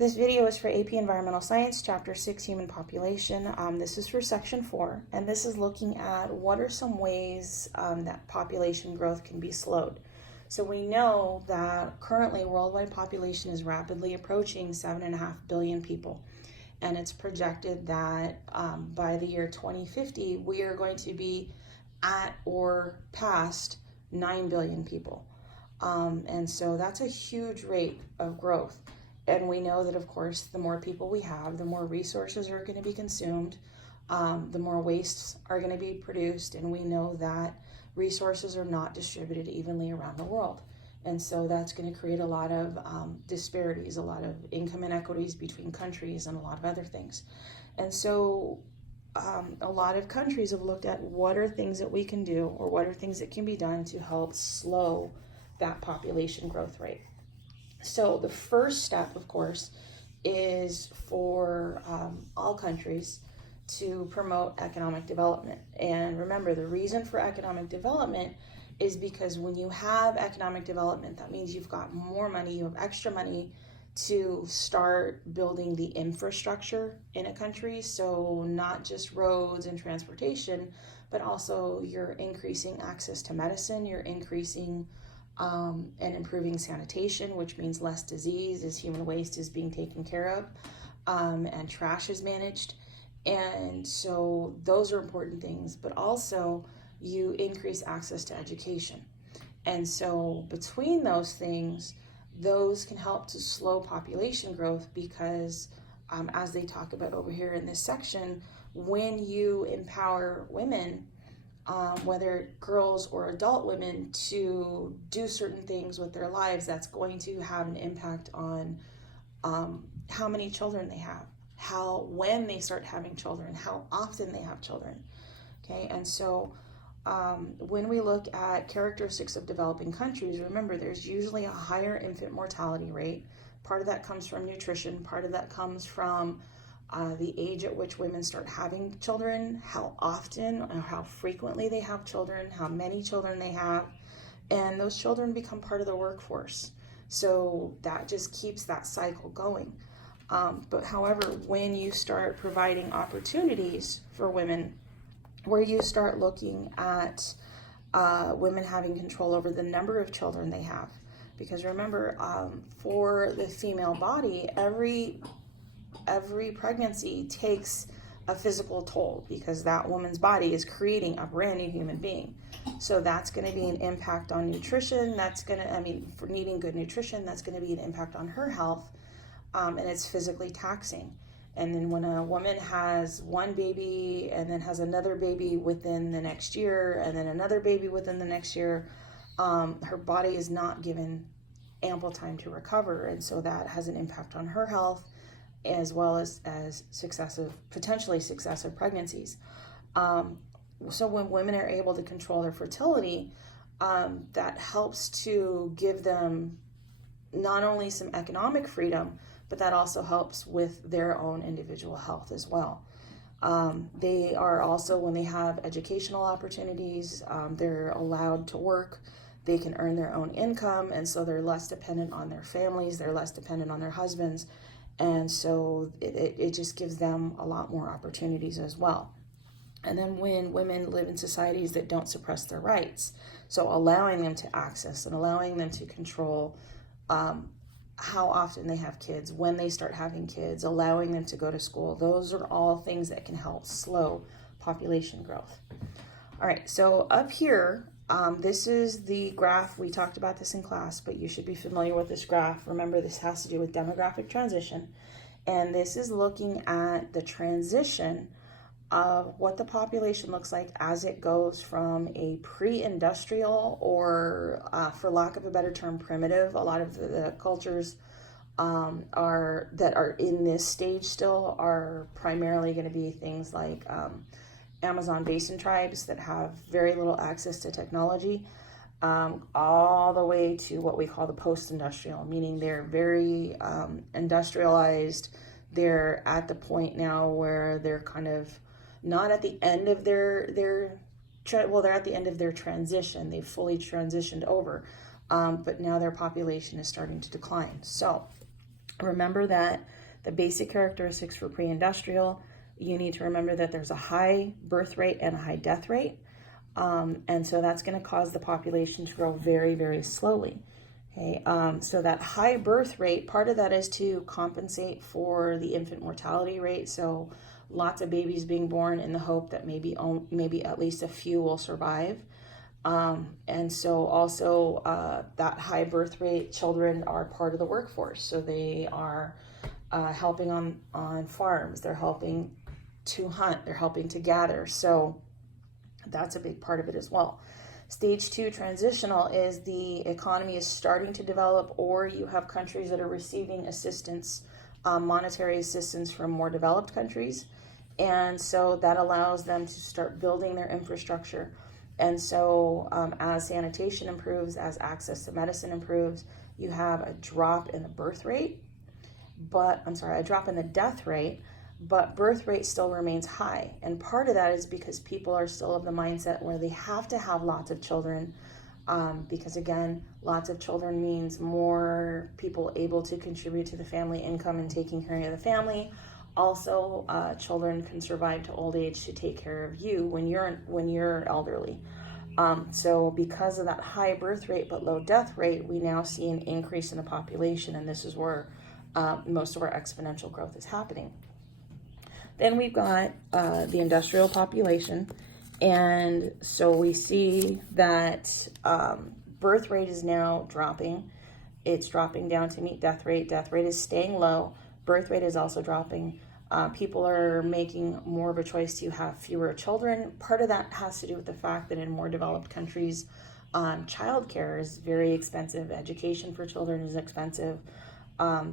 This video is for AP Environmental Science, Chapter 6, Human Population. This is for Section 4, and this is looking at what are some ways that population growth can be slowed. So we know that currently worldwide population is rapidly approaching 7.5 billion people, and it's projected that by the year 2050, we are going to be at or past 9 billion people. And so that's a huge rate of growth. And we know that, of course, the more people we have, the more resources are going to be consumed, the more wastes are going to be produced, and we know that resources are not distributed evenly around the world. And so that's going to create a lot of disparities, a lot of income inequities between countries, and a lot of other things. And so a lot of countries have looked at what are things that we can do, or what are things that can be done to help slow that population growth rate. So the first step, of course, is for all countries to promote economic development. And remember, the reason for economic development is because when you have economic development, that means you've got more money, you have extra money to start building the infrastructure in a country. So not just roads and transportation, but also you're increasing access to medicine, you're increasing and improving sanitation, which means less disease as human waste is being taken care of, and trash is managed. And so those are important things, but also you increase access to education. And so between those things, those can help to slow population growth because as they talk about over here in this section, when you empower women, whether girls or adult women, to do certain things with their lives, that's going to have an impact on how many children they have, when they start having children, how often they have children. Okay, and so when we look at characteristics of developing countries, remember there's usually a higher infant mortality rate. Part of that comes from nutrition, part of that comes from the age at which women start having children, how often or how frequently they have children, how many children they have, and those children become part of the workforce. So that just keeps that cycle going. But however, when you start providing opportunities for women, where you start looking at women having control over the number of children they have, because remember, for the female body, every pregnancy takes a physical toll because that woman's body is creating a brand new human being. So that's going to be an impact on nutrition. That's going to, for needing good nutrition, that's going to be an impact on her health, and it's physically taxing. And then when a woman has one baby and then has another baby within the next year and then another baby within the next year, her body is not given ample time to recover. And so that has an impact on her health, as well as potentially successive pregnancies. So when women are able to control their fertility, that helps to give them not only some economic freedom, but that also helps with their own individual health as well. They are also, when they have educational opportunities, they're allowed to work, they can earn their own income, and so they're less dependent on their families, they're less dependent on their husbands, and so it just gives them a lot more opportunities as well. And then when women live in societies that don't suppress their rights, so allowing them to access and allowing them to control how often they have kids, when they start having kids, allowing them to go to school, those are all things that can help slow population growth. All right, so up here, this is the graph. We talked about this in class, but you should be familiar with this graph. Remember, this has to do with demographic transition, and this is looking at the transition of what the population looks like as it goes from a pre-industrial, or for lack of a better term, primitive. A lot of the cultures that are in this stage still are primarily going to be things like Amazon basin tribes that have very little access to technology, all the way to what we call the post-industrial, meaning they're very industrialized. They're at the point now where they're kind of not at the end of they're at the end of their transition. They've fully transitioned over, but now their population is starting to decline. So Remember that the basic characteristics for pre-industrial, you need to remember that there's a high birth rate and a high death rate. And so that's going to cause the population to grow very, very slowly. Okay, so that high birth rate, part of that is to compensate for the infant mortality rate. So lots of babies being born in the hope that maybe at least a few will survive. And so also that high birth rate, children are part of the workforce. So they are helping on farms. They're helping to hunt. They're helping to gather. So that's a big part of it as well. Stage 2 transitional is the economy is starting to develop, or you have countries that are receiving assistance, monetary assistance from more developed countries. And so that allows them to start building their infrastructure. And so as sanitation improves, as access to medicine improves, you have a drop in the birth rate, a drop in the death rate, but birth rate still remains high. And part of that is because people are still of the mindset where they have to have lots of children, because again, lots of children means more people able to contribute to the family income and taking care of the family. Also, children can survive to old age to take care of you when you're elderly. So because of that high birth rate but low death rate, we now see an increase in the population, and this is where most of our exponential growth is happening. Then we've got the industrial population, and so we see that birth rate is now dropping. It's dropping down to meet death rate. Death rate is staying low. Birth rate is also dropping. People are making more of a choice to have fewer children. Part of that has to do with the fact that in more developed countries, childcare is very expensive. Education for children is expensive.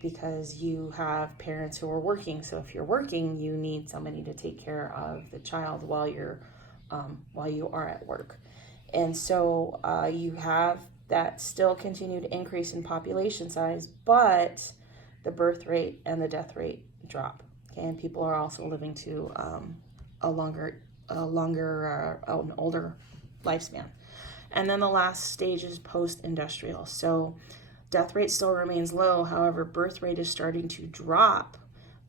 Because you have parents who are working. So if you're working, you need somebody to take care of the child while you are at work. And so you have that still continued increase in population size, but the birth rate and the death rate drop. Okay, and people are also living to an older lifespan. And then the last stage is post-industrial. So death rate still remains low. However, birth rate is starting to drop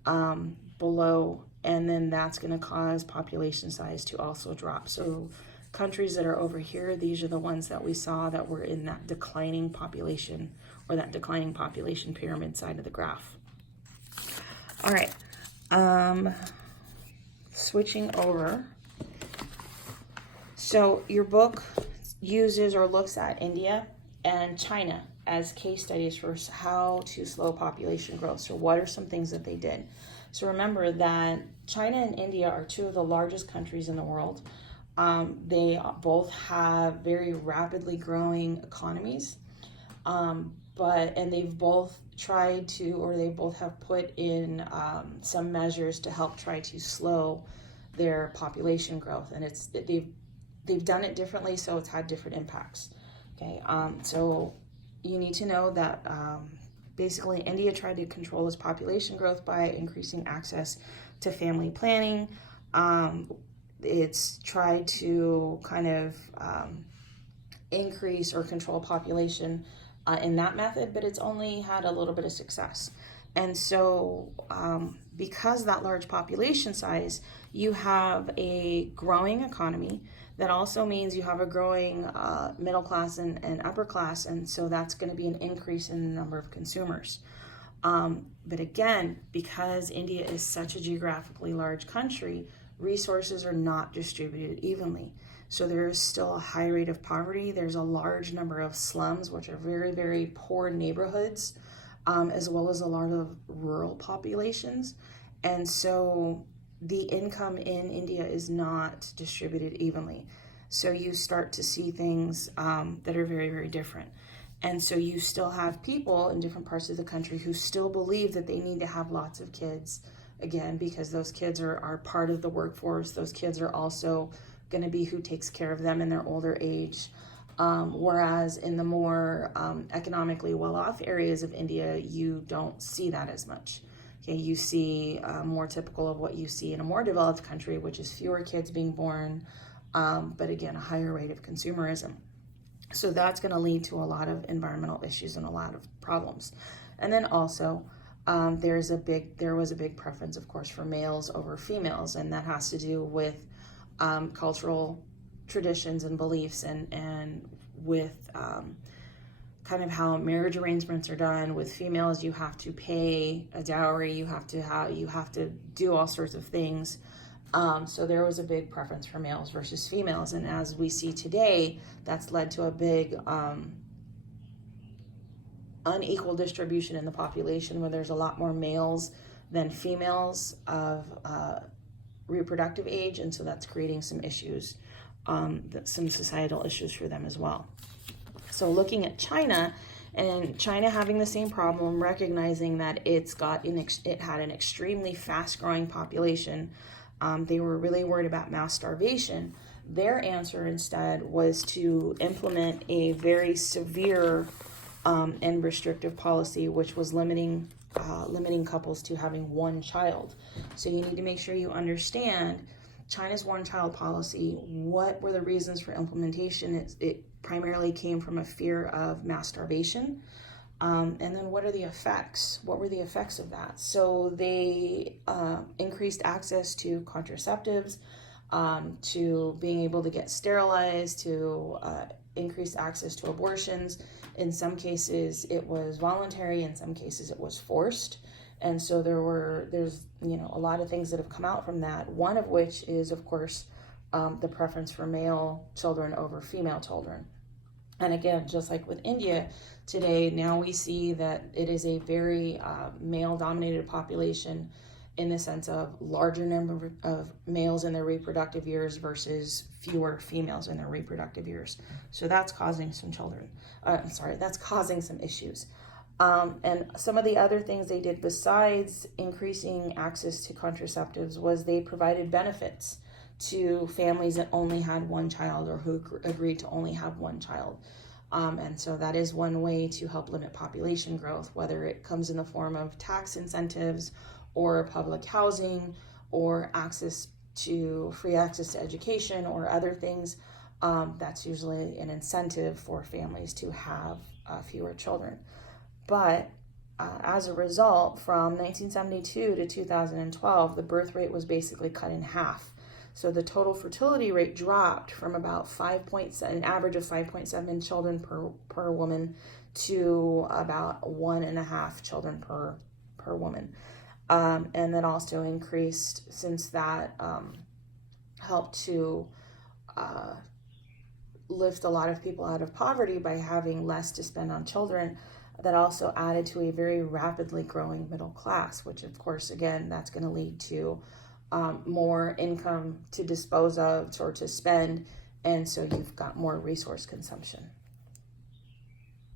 below, and then that's going to cause population size to also drop. So countries that are over here, these are the ones that we saw that were in that declining population, or that declining population pyramid side of the graph. All right, switching over. So your book uses or looks at India and China as case studies for how to slow population growth. So what are some things that they did? So remember that China and India are two of the largest countries in the world. They both have very rapidly growing economies, and they've both tried to, or they both have put in some measures to help try to slow their population growth. And they've done it differently, so it's had different impacts. Okay, so you need to know that basically India tried to control its population growth by increasing access to family planning. It's tried to kind of increase or control population in that method, but it's only had a little bit of success. And so because that large population size, you have a growing economy. That also means you have a growing middle class and upper class, and so that's going to be an increase in the number of consumers. But again, because India is such a geographically large country, resources are not distributed evenly. So there is still a high rate of poverty. There's a large number of slums, which are very, very poor neighborhoods, as well as a lot of rural populations. And so the income in India is not distributed evenly. So you start to see things that are very, very different. And so you still have people in different parts of the country who still believe that they need to have lots of kids, again, because those kids are part of the workforce. Those kids are also going to be who takes care of them in their older age. Whereas in the more economically well-off areas of India, you don't see that as much. Okay, you see more typical of what you see in a more developed country, which is fewer kids being born, but again, a higher rate of consumerism. So that's going to lead to a lot of environmental issues and a lot of problems. And then also, there was a big preference, of course, for males over females, and that has to do with cultural traditions and beliefs, and with kind of how marriage arrangements are done. With females, you have to pay a dowry, you have to do all sorts of things. So there was a big preference for males versus females, and as we see today, that's led to a big unequal distribution in the population, where there's a lot more males than females of reproductive age, and so that's creating some issues, some societal issues for them as well. So looking at China, and China having the same problem, recognizing that it had an extremely fast-growing population. They were really worried about mass starvation. Their answer instead was to implement a very severe and restrictive policy, which was limiting couples to having one child. So you need to make sure you understand China's one-child policy. What were the reasons for implementation? It primarily came from a fear of mass starvation. And then what are the effects? What were the effects of that? So they increased access to contraceptives, to being able to get sterilized, to increased access to abortions. In some cases, it was voluntary. In some cases, it was forced. And so there's a lot of things that have come out from that. One of which is, of course, the preference for male children over female children. And again, just like with India today, now we see that it is a very male-dominated population, in the sense of larger number of males in their reproductive years versus fewer females in their reproductive years. So that's causing some that's causing some issues. And some of the other things they did besides increasing access to contraceptives was they provided benefits to families that only had one child, or who agreed to only have one child. And so that is one way to help limit population growth, whether it comes in the form of tax incentives or public housing, or free access to education, or other things. That's usually an incentive for families to have fewer children. But as a result, from 1972 to 2012, the birth rate was basically cut in half. So the total fertility rate dropped from about an average of 5.7 children per woman to about 1.5 children per woman. And then also increased, since that helped to lift a lot of people out of poverty by having less to spend on children. That also added to a very rapidly growing middle class, which of course, again, that's going to lead to more income to dispose of or to spend, and so you've got more resource consumption.